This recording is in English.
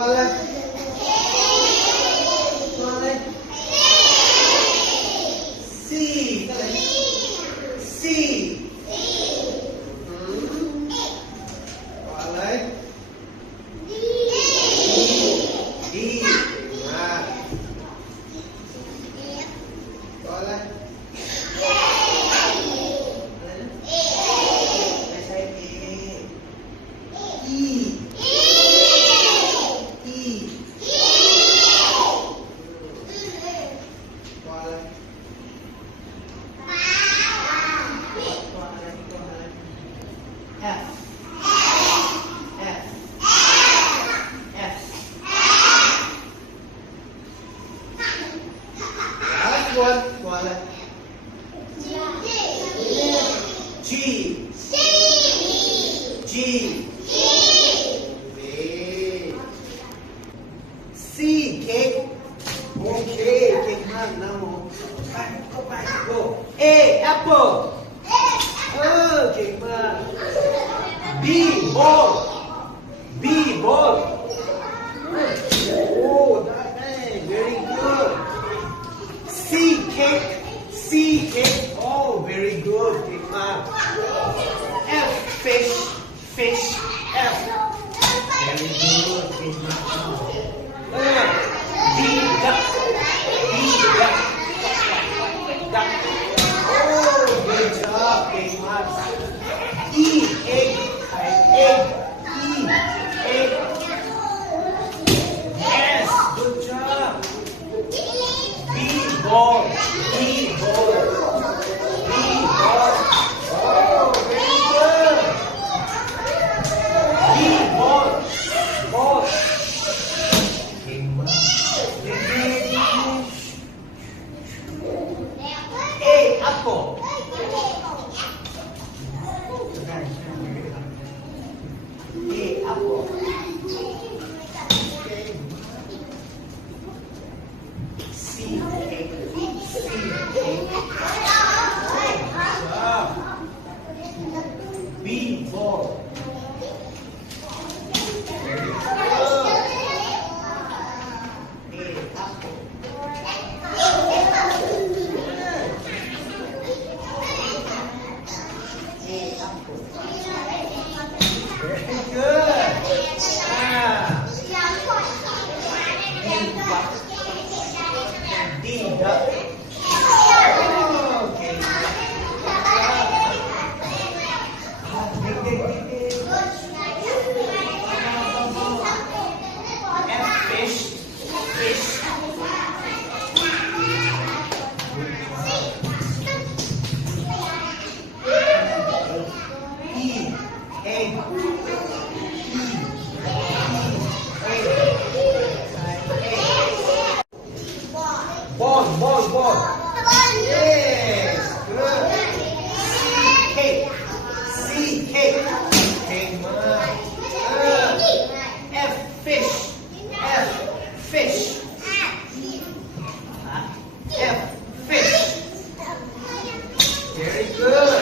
ตัวอะไรตัวอะไร C อะไร C ตัวอะไร D มาตัวอะไรไม่ใช่ A E E ตัวอะไรตัวอะไรตัวอะไร F F Fตัวอะไร G G C เค้กโอเคเก่งมากนะโมไปเข้าไป go A apple เก่งมาก B ball B ball โอ้ได้ very good C cake C cake oh very good เก่งมาก F fish fish F very good เก่งมากD duck D duck duck oh good job เก่งมาก E egg ไข่ egg E egg yes good job B ball B ball B ball oh very good B ball ball เก่งมากเด็กๆ A apple A apple C egg C egg B ball very good A apple A apple very good D duck okay F fish fish E egg Ball, ball, ball. Yes, good. C cake, C cake. Cake, F fish, F fish. F fish. Very good.